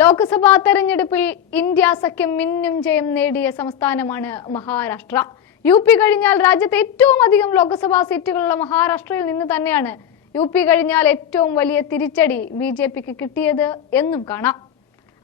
ലോക്സഭാ തെരഞ്ഞെടുപ്പിൽ ഇന്ത്യ സഖ്യം മിന്നും ജയം നേടിയ സംസ്ഥാനമാണ് മഹാരാഷ്ട്ര. യു പി കഴിഞ്ഞാൽ രാജ്യത്തെ ഏറ്റവും അധികം ലോക്സഭാ സീറ്റുകളുള്ള മഹാരാഷ്ട്രയിൽ നിന്ന് തന്നെയാണ് യു പി കഴിഞ്ഞാൽ ഏറ്റവും വലിയ തിരിച്ചടി ബി ജെ പിക്ക് കിട്ടിയത് എന്നും കാണാം.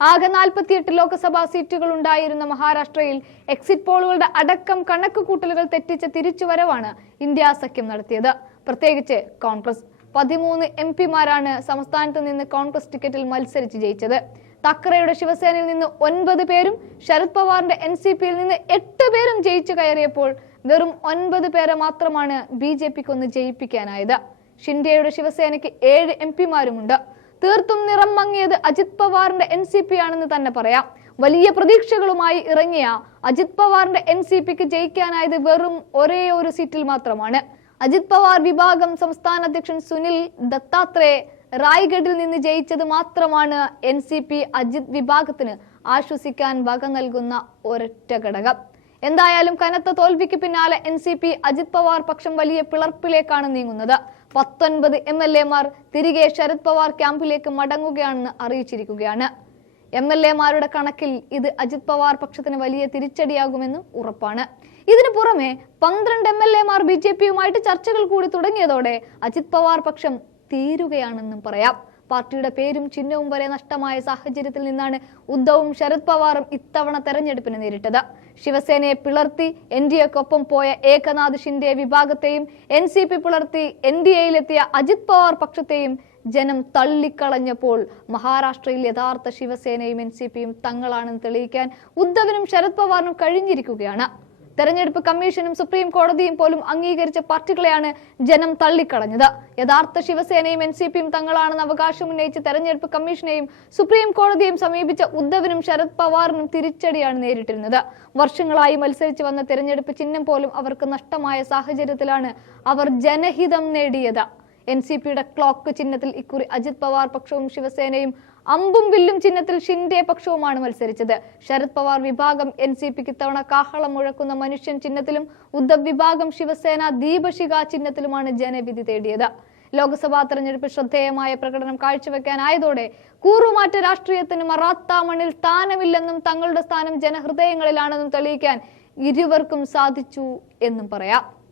ആകെ നാൽപ്പത്തിയെട്ട് ലോക്സഭാ സീറ്റുകൾ ഉണ്ടായിരുന്ന മഹാരാഷ്ട്രയിൽ എക്സിറ്റ് പോളുകളുടെ അടക്കം കണക്ക് കൂട്ടലുകൾ തെറ്റിച്ച തിരിച്ചുവരവാണ് ഇന്ത്യ സഖ്യം നടത്തിയത്. പ്രത്യേകിച്ച് കോൺഗ്രസ്. പതിമൂന്ന് എം പിമാരാണ് സംസ്ഥാനത്ത് നിന്ന് കോൺഗ്രസ് ടിക്കറ്റിൽ മത്സരിച്ച് ജയിച്ചത്. തക്കറയുടെ ശിവസേനയിൽ നിന്ന് ഒൻപത് പേരും ശരത് പവാറിന്റെ എൻ സി പിയിൽ നിന്ന് എട്ട് പേരും ജയിച്ചു കയറിയപ്പോൾ വെറും ഒൻപത് പേരെ മാത്രമാണ് ബി ജെ പിക്ക് ഒന്ന് ജയിപ്പിക്കാനായത്. ഷിൻഡെയുടെ ശിവസേനയ്ക്ക് ഏഴ് എം പിമാരുമുണ്ട്. തീർത്തും നിറം മങ്ങിയത് അജിത് പവാറിന്റെ എൻ സി പി ആണെന്ന് തന്നെ പറയാം. വലിയ പ്രതീക്ഷകളുമായി ഇറങ്ങിയ അജിത് പവാറിന്റെ എൻ സി പിക്ക് ജയിക്കാനായത് വെറും ഒരേ ഒരു സീറ്റിൽ മാത്രമാണ്. അജിത് പവാർ വിഭാഗം സംസ്ഥാന അധ്യക്ഷൻ സുനിൽ ദത്താത്രേ റായ്ഗഡിൽ നിന്ന് ജയിച്ചത് മാത്രമാണ് എൻ സി പി അജിത് വിഭാഗത്തിന് ആശ്വസിക്കാൻ വക നൽകുന്ന ഒരൊറ്റ ഘടകം. എന്തായാലും കനത്ത തോൽവിക്ക് പിന്നാലെ N C P Ajit Pawar പക്ഷം വലിയ പിളർപ്പിലേക്കാണ് നീങ്ങുന്നത്. പത്തൊൻപത് എം എൽ എമാർ തിരികെ ശരത് പവാർ ക്യാമ്പിലേക്ക് മടങ്ങുകയാണെന്ന് അറിയിച്ചിരിക്കുകയാണ്. എം എൽ എമാരുടെ കണക്കിൽ ഇത് അജിത് പവാർ പക്ഷത്തിന് വലിയ തിരിച്ചടിയാകുമെന്നും ഉറപ്പാണ്. ഇതിനു പുറമെ പന്ത്രണ്ട് എം എൽ എമാർ ബി ജെ പിയുമായിട്ട് ചർച്ചകൾ കൂടി തുടങ്ങിയതോടെ അജിത് പവാർ പക്ഷം തീരുകയാണെന്നും പറയാം. പാർട്ടിയുടെ പേരും ചിഹ്നവും വരെ നഷ്ടമായ സാഹചര്യത്തിൽ നിന്നാണ് ഉദ്ധവും ശരത് പവാറും ഇത്തവണ തെരഞ്ഞെടുപ്പിന് നേരിട്ടത്. ശിവസേനയെ പിളർത്തി എൻ ഡി എക്കൊപ്പം പോയ ഏകനാഥ് ഷിൻഡെ വിഭാഗത്തെയും എൻ സി പി പിളർത്തി എൻ ഡി എയിലെത്തിയ അജിത് പവാർ പക്ഷത്തെയും ജനം തള്ളിക്കളഞ്ഞപ്പോൾ മഹാരാഷ്ട്രയിൽ യഥാർത്ഥ ശിവസേനയും എൻ സി പിയും തങ്ങളാണെന്ന് തെളിയിക്കാൻ ഉദ്ധവിനും ശരത് പവാറിനും കഴിഞ്ഞിരിക്കുകയാണ്. തെരഞ്ഞെടുപ്പ് കമ്മീഷനും സുപ്രീം കോടതിയും പോലും അംഗീകരിച്ച പാർട്ടികളെയാണ് ജനം തള്ളിക്കളഞ്ഞത്. യഥാർത്ഥ ശിവസേനയും എൻ സി പിയും തങ്ങളാണെന്ന് അവകാശമുന്നയിച്ച് തെരഞ്ഞെടുപ്പ് കമ്മീഷനെയും സുപ്രീം കോടതിയെയും സമീപിച്ച ഉദ്ധവിനും ശരത് പവാറിനും തിരിച്ചടിയാണ് നേരിട്ടിരുന്നത്. വർഷങ്ങളായി മത്സരിച്ചു വന്ന തെരഞ്ഞെടുപ്പ് ചിഹ്നം പോലും അവർക്ക് നഷ്ടമായ സാഹചര്യത്തിലാണ് അവർ ജനഹിതം നേടിയത്. എൻ സി പിയുടെ ക്ലോക്ക് ചിഹ്നത്തിൽ ഇക്കുറി അജിത് പവാർ പക്ഷവും ശിവസേനയും അമ്പും വില്ലും ചിഹ്നത്തിൽ ഷിൻഡെ പക്ഷവുമാണ് മത്സരിച്ചത്. ശരത് പവാർ വിഭാഗം എൻ സി പിക്ക് ഇത്തവണ കാഹളം മുഴക്കുന്ന മനുഷ്യൻ ചിഹ്നത്തിലും ഉദ്ധവ് വിഭാഗം ശിവസേന ദീപശിഖ ചിഹ്നത്തിലുമാണ് ജനവിധി തേടിയത്. ലോക്സഭാ തെരഞ്ഞെടുപ്പിൽ ശ്രദ്ധേയമായ പ്രകടനം കാഴ്ചവെക്കാനായതോടെ കൂറുമാറ്റ രാഷ്ട്രീയത്തിന് മറാത്ത മണ്ണിൽ സ്ഥാനമില്ലെന്നും തങ്ങളുടെ സ്ഥാനം ജനഹൃദയങ്ങളിലാണെന്നും തെളിയിക്കാൻ ഇരുവർക്കും സാധിച്ചു എന്നും പറയാം.